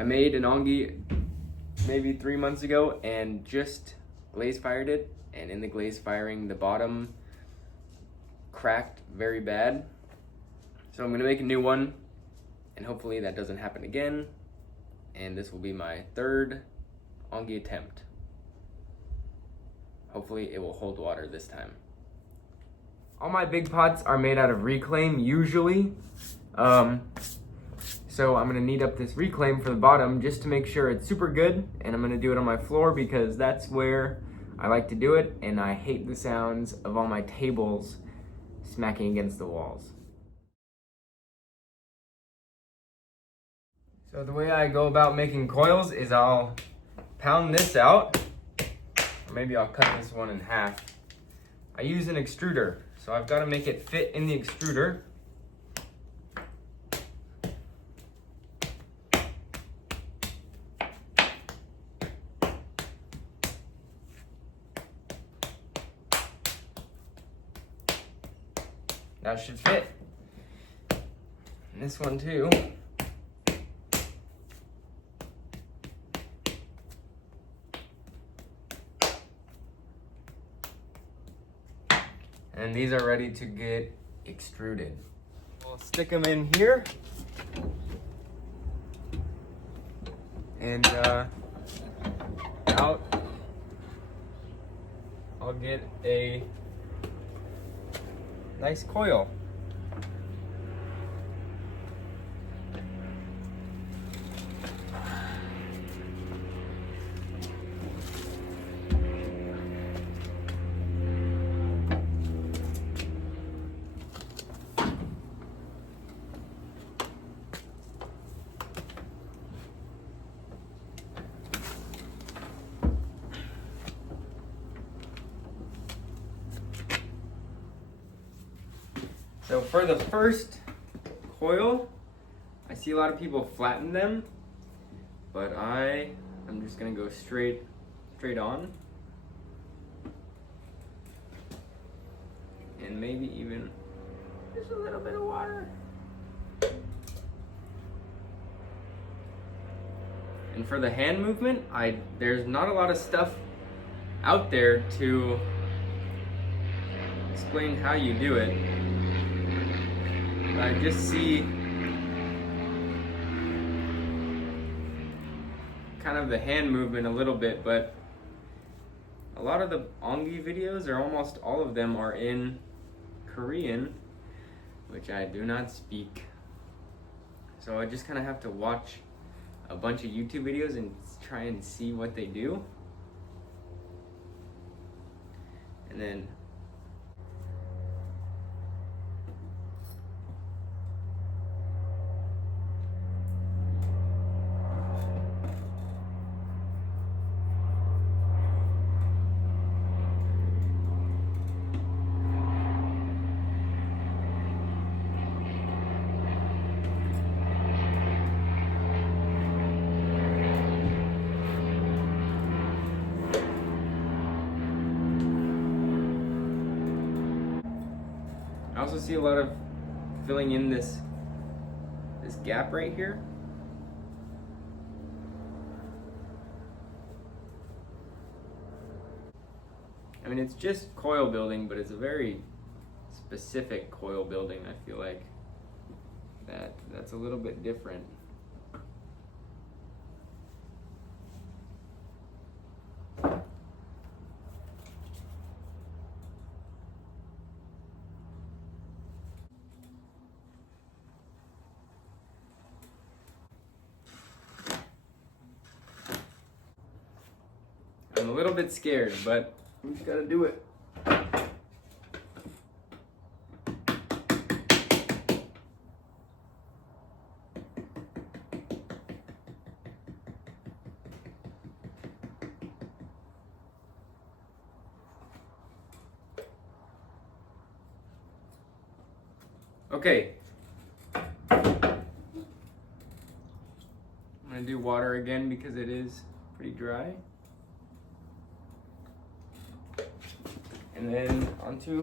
I made an onggi maybe 3 months ago and just glaze fired it, and in the glaze firing the bottom cracked very bad. So I'm gonna make a new one and hopefully that doesn't happen again, and this will be my third onggi attempt. Hopefully it will hold water this time. All my big pots are made out of reclaim usually. So I'm gonna knead up this reclaim for the bottom just to make sure it's super good, and I'm gonna do it on my floor because that's where I like to do it, and I hate the sounds of all my tables smacking against the walls. So the way I go about making coils is I'll pound this out, or maybe I'll cut this one in half. I use an extruder, so I've got to make it fit in the extruder. That should fit. And this one too. And these are ready to get extruded. We'll stick them in here. And out I'll get a nice coil. So for the first coil, I see a lot of people flatten them, but I'm just gonna go straight on. And maybe even just a little bit of water. And for the hand movement, there's not a lot of stuff out there to explain how you do it. I just see kind of the hand movement a little bit, but a lot of the onggi videos, or almost all of them, are in Korean, which I do not speak. So I just kind of have to watch a bunch of YouTube videos and try and see what they do. And then I also see a lot of filling in this gap right here. I mean, it's just coil building, but it's a very specific coil building. I feel like that's a little bit different. I'm a little bit scared, but we just gotta do it. Okay. I'm gonna do water again because it is pretty dry. And then onto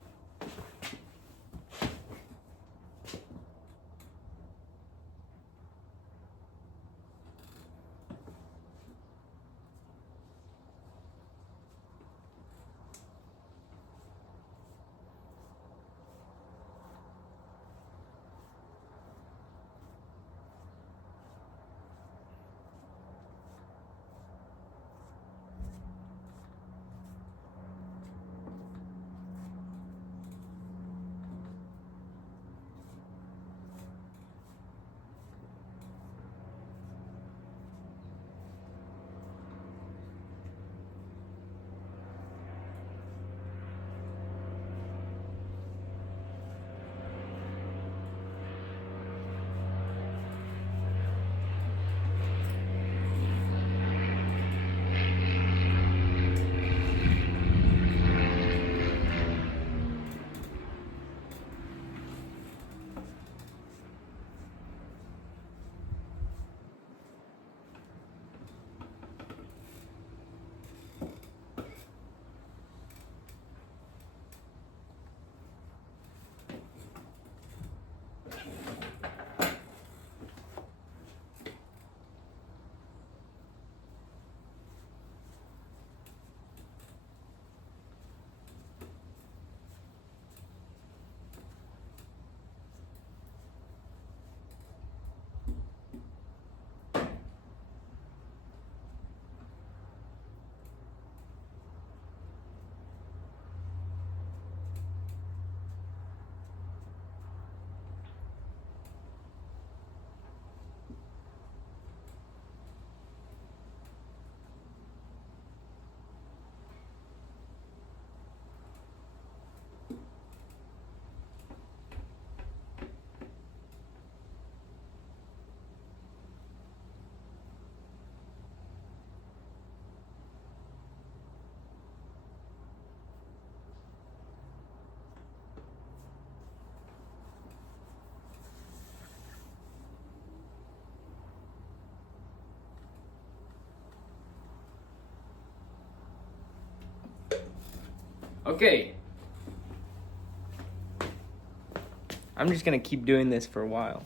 Okay. I'm just gonna keep doing this for a while.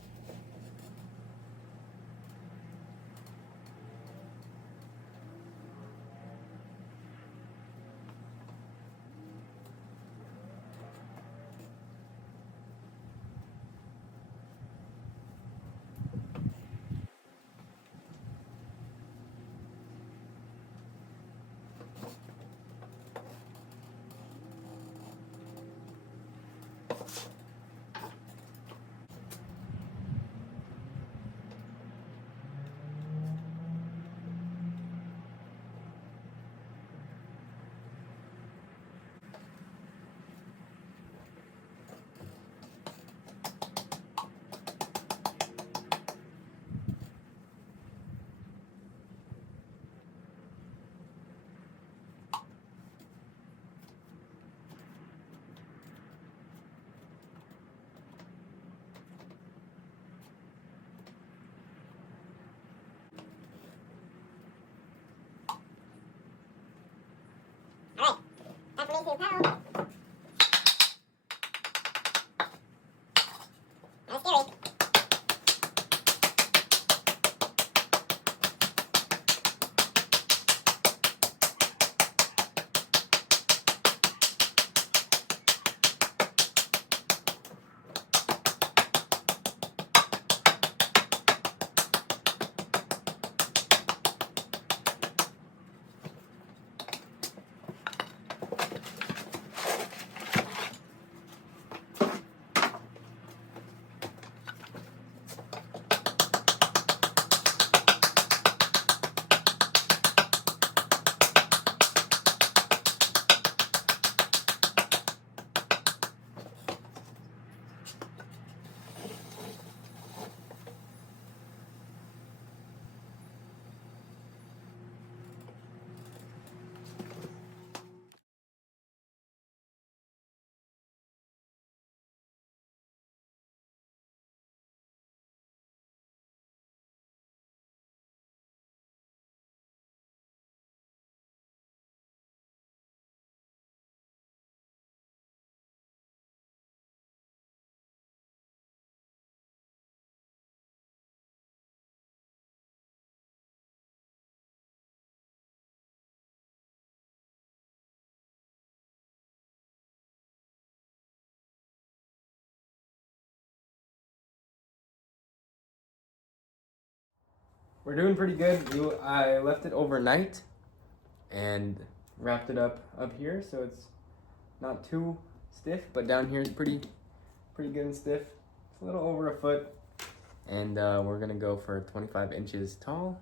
Time for me to pedal. That's scary. We're doing pretty good. I left it overnight and wrapped it up here, so it's not too stiff, but down here it's pretty good and stiff. It's a little over a foot, and we're gonna go for 25 inches tall,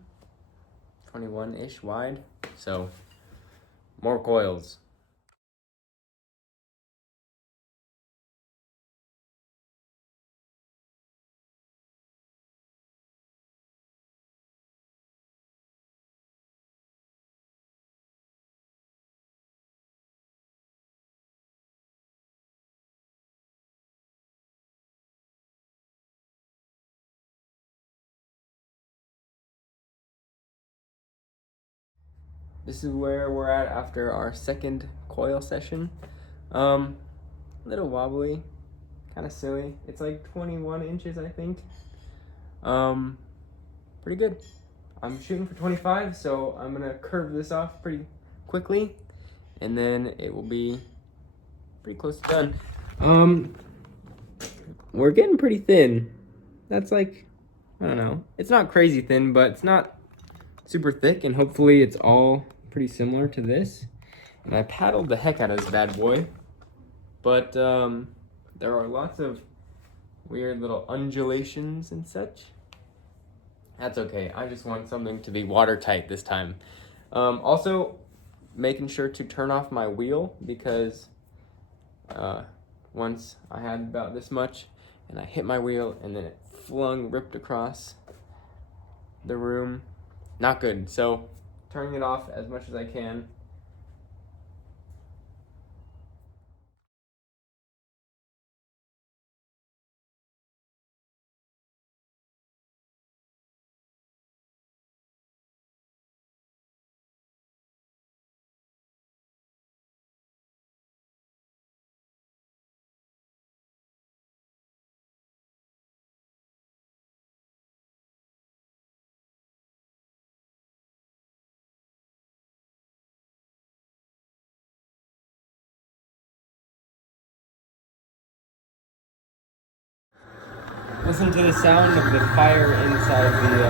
21-ish wide. So more coils. This is where we're at after our second coil session. A little wobbly, kind of silly. It's like 21 inches, I think. Pretty good. I'm shooting for 25, so I'm gonna curve this off pretty quickly, and then it will be pretty close to done. We're getting pretty thin. That's like, I don't know. It's not crazy thin, but it's not super thick, and hopefully it's all pretty similar to this. And I paddled the heck out of this bad boy, but there are lots of weird little undulations and such. That's okay. I just want something to be watertight this time. Also, making sure to turn off my wheel, because once I had about this much and I hit my wheel and then it ripped across the room. Not good. So turning it off as much as I can. Listen to the sound of the fire inside the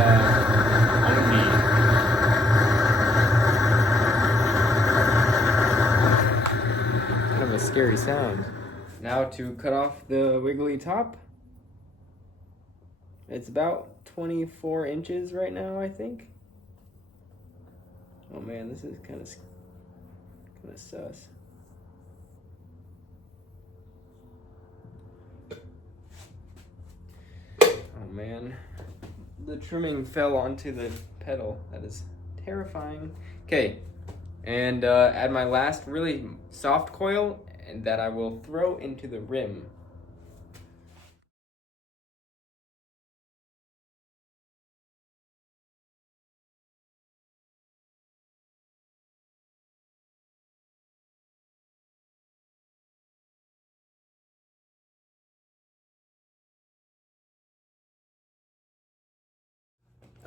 onggi. Kind of a scary sound. Now to cut off the wiggly top. It's about 24 inches right now, I think. Oh man, this is kind of sus. Oh man, the trimming fell onto the pedal. That is terrifying. Okay, and add my last really soft coil, and that I will throw into the rim.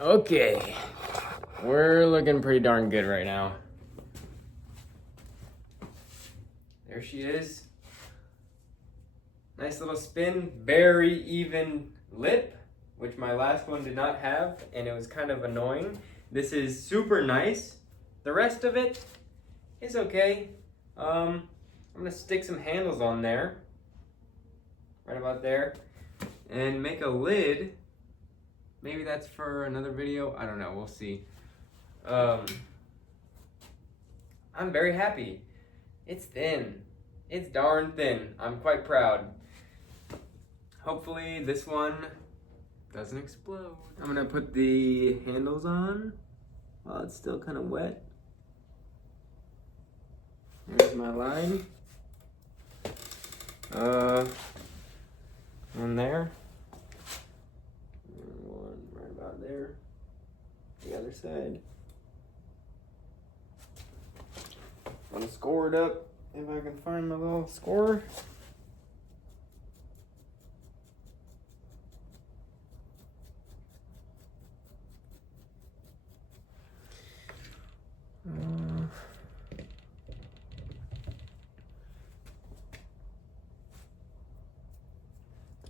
Okay, we're looking pretty darn good right now. There she is. Nice little spin, very even lip, which my last one did not have, and it was kind of annoying. This is super nice. The rest of it is okay. I'm gonna stick some handles on there, right about there, and make a lid. Maybe that's for another video. I don't know. We'll see. I'm very happy. It's thin. It's darn thin. I'm quite proud. Hopefully this one doesn't explode. I'm gonna put the handles on while it's still kind of wet. There's my line. One there. There, the other side. I'm gonna score it up if I can find my little scorer.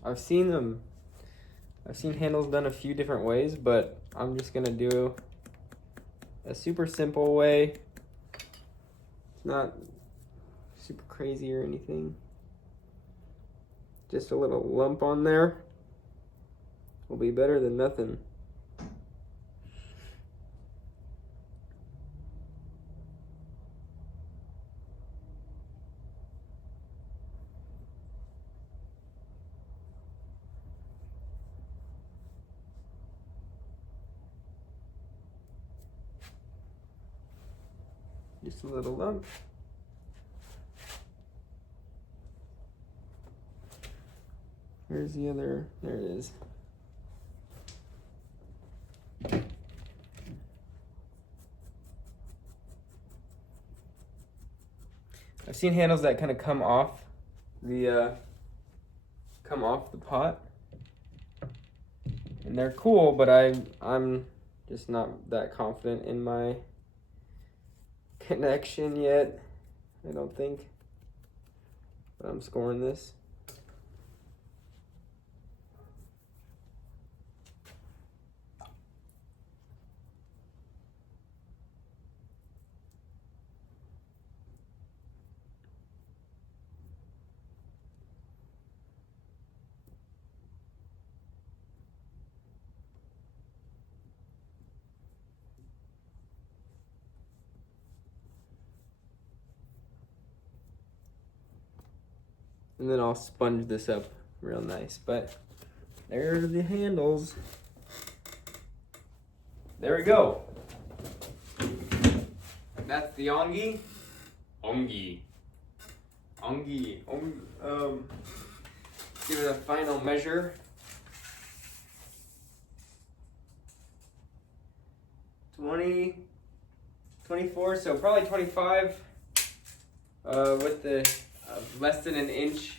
I've seen handles done a few different ways, but I'm just gonna do a super simple way. It's not super crazy or anything. Just a little lump on there will be better than nothing. Just a little lump. Where's the other? There it is. I've seen handles that kind of come off the pot, and they're cool, but I'm just not that confident in my connection yet, I don't think. But I'm scoring this. And then I'll sponge this up real nice. But there are the handles. There we go. That's the onggi. Give it a final measure. 20, 24, so probably 25 with the less than an inch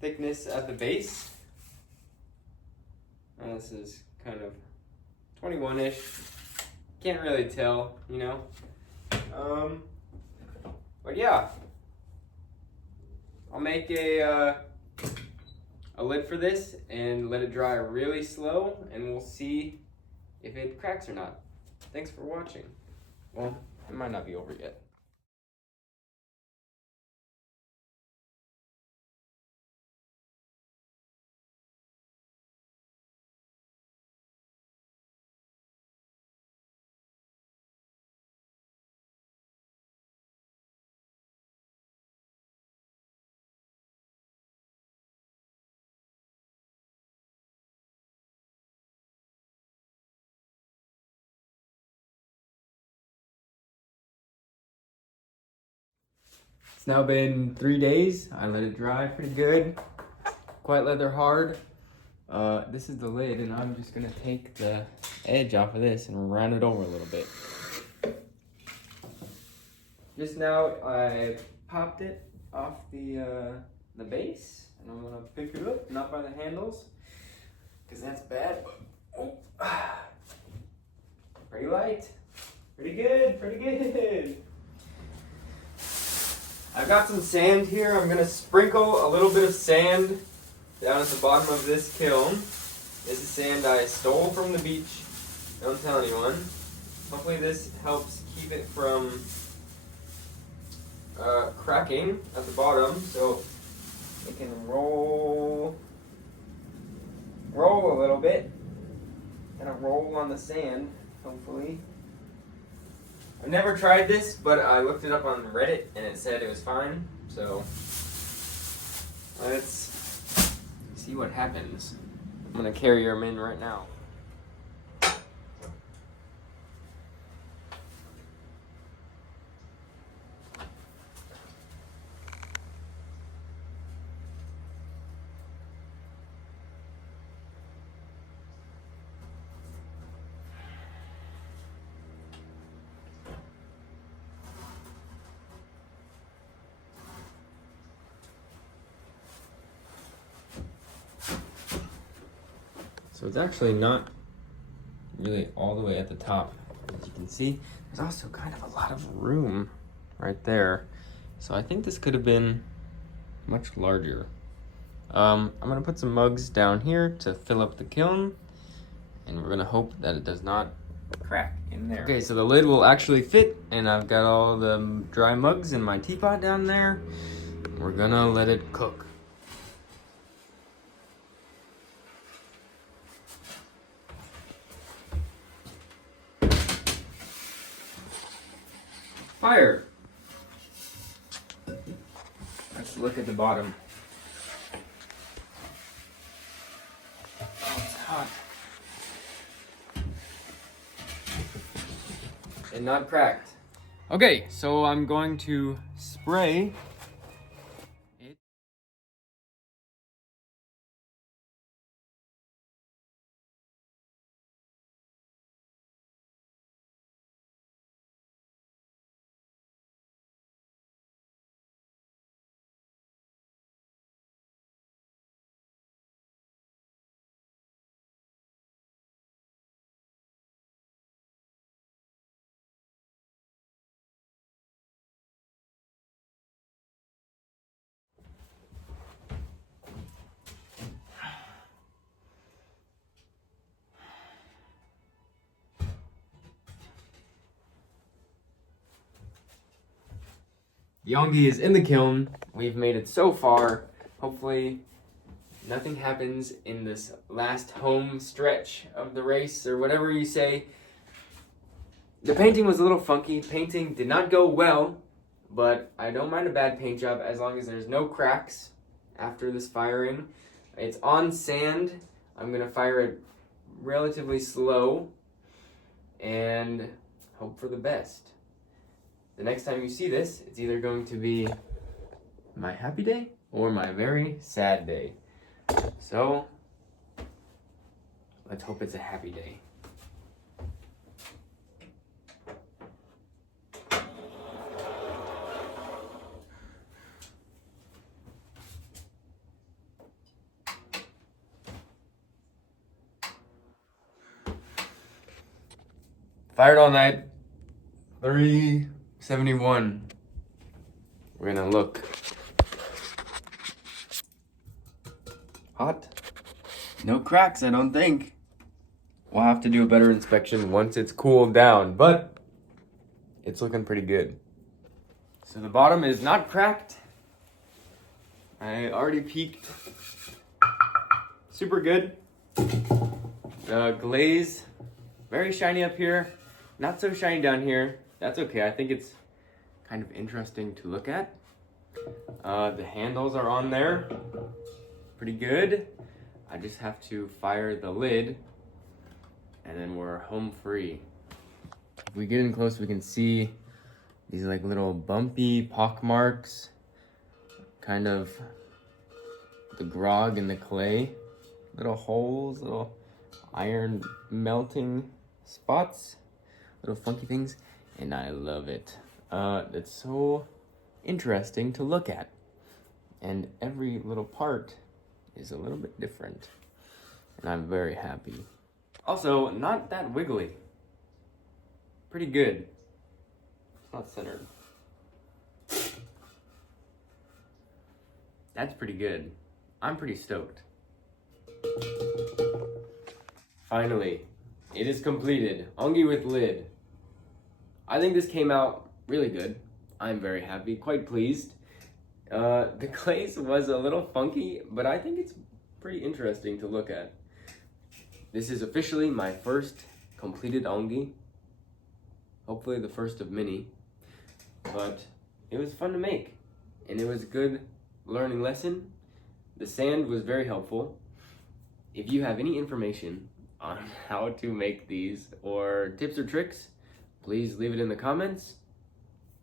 thickness at the base. This is kind of 21-ish. Can't really tell, you know. But yeah, I'll make a a lid for this and let it dry really slow, and we'll see if it cracks or not. Thanks for watching. Well, it might not be over yet. It's now been 3 days. I let it dry pretty good. Quite leather hard. This is the lid, and I'm just gonna take the edge off of this and round it over a little bit. Just now, I popped it off the base, and I'm gonna pick it up, not by the handles, because that's bad. Pretty light. Pretty good, pretty good. I've got some sand here. I'm gonna sprinkle a little bit of sand down at the bottom of this kiln. This is sand I stole from the beach. Don't tell anyone. Hopefully this helps keep it from cracking at the bottom, so it can roll a little bit. Kind of roll on the sand, hopefully. I've never tried this, but I looked it up on Reddit and it said it was fine, so let's see what happens. I'm gonna carry them in right now. So it's actually not really all the way at the top. As you can see, there's also kind of a lot of room right there. So I think this could have been much larger. I'm gonna put some mugs down here to fill up the kiln, and we're gonna hope that it does not crack in there. Okay, so the lid will actually fit, and I've got all the dry mugs in my teapot down there. We're gonna let it cook. Fire. Let's look at the bottom. Oh, it's hot. And not cracked. Okay, so I'm going to spray it. The onggi is in the kiln. We've made it so far. Hopefully nothing happens in this last home stretch of the race, or whatever you say. The painting was a little funky. Painting did not go well, but I don't mind a bad paint job as long as there's no cracks after this firing. It's on sand. I'm gonna fire it relatively slow and hope for the best. The next time you see this, it's either going to be my happy day or my very sad day. So, let's hope it's a happy day. Fired all night, 371. We're gonna look. hot. No cracks, I don't think. We'll have to do a better inspection once it's cooled down, but it's looking pretty good. So the bottom is not cracked. I already peeked. Super good. The glaze, very shiny up here. Not so shiny down here. That's okay, I think it's kind of interesting to look at. The handles are on there. Pretty good. I just have to fire the lid and then we're home free. If we get in close, we can see these like little bumpy pock marks, kind of the grog and the clay, little holes, little iron melting spots, little funky things, and I love it. It's so interesting to look at, and every little part is a little bit different, and I'm very happy. Also, not that wiggly. Pretty good. It's not centered. That's pretty good. I'm pretty stoked. Finally, it is completed. Onggi with lid. I think this came out really good. I'm very happy, quite pleased. The glaze was a little funky, but I think it's pretty interesting to look at. This is officially my first completed onggi. Hopefully the first of many. But it was fun to make, and it was a good learning lesson. The sand was very helpful. If you have any information on how to make these or tips or tricks, please leave it in the comments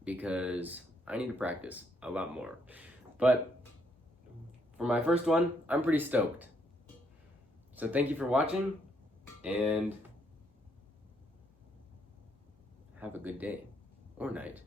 because I need to practice a lot more. But for my first one, I'm pretty stoked. So thank you for watching, and have a good day or night.